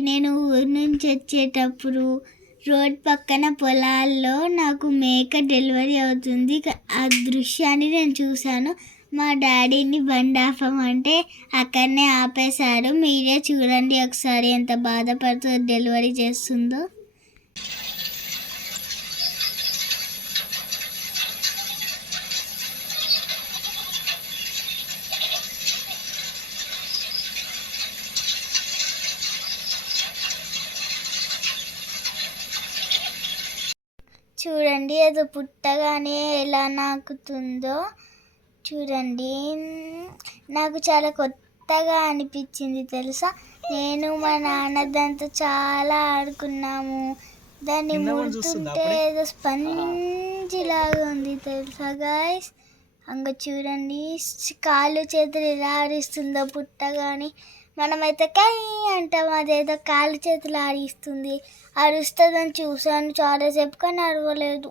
నేను ఊరు నుంచి వచ్చేటప్పుడు రోడ్ పక్కన పొలాల్లో నాకు మేక డెలివరీ అవుతుంది. ఆ దృశ్యాన్ని నేను చూశాను. మా డాడీని బండి ఆపమంటే అక్కడనే ఆపేశారు. మీరే చూడండి ఒకసారి ఎంత బాధపడుతూ డెలివరీ చేస్తుందో. చూడండి అది పుట్టగానే ఎలా నాకుతుందో చూడండి. నాకు చాలా కొత్తగా అనిపించింది తెలుసా. నేను మా నాన్న దాంతో చాలా ఆడుకున్నాము. దాన్ని ముడుతుంటే ఏదో స్పంజి లాగా ఉంది తెలుసా గాయస్. అంగ చూడండి కాళ్ళు చేతులు ఎలా ఆడిస్తుందో పుట్టగానే. మనమైతే కై అంటాం, అదేదో కాళ్ళు చేతులు ఆడిస్తుంది. అరుస్తుందని చూసాను చాలాసేపు కానీ అరవలేదు.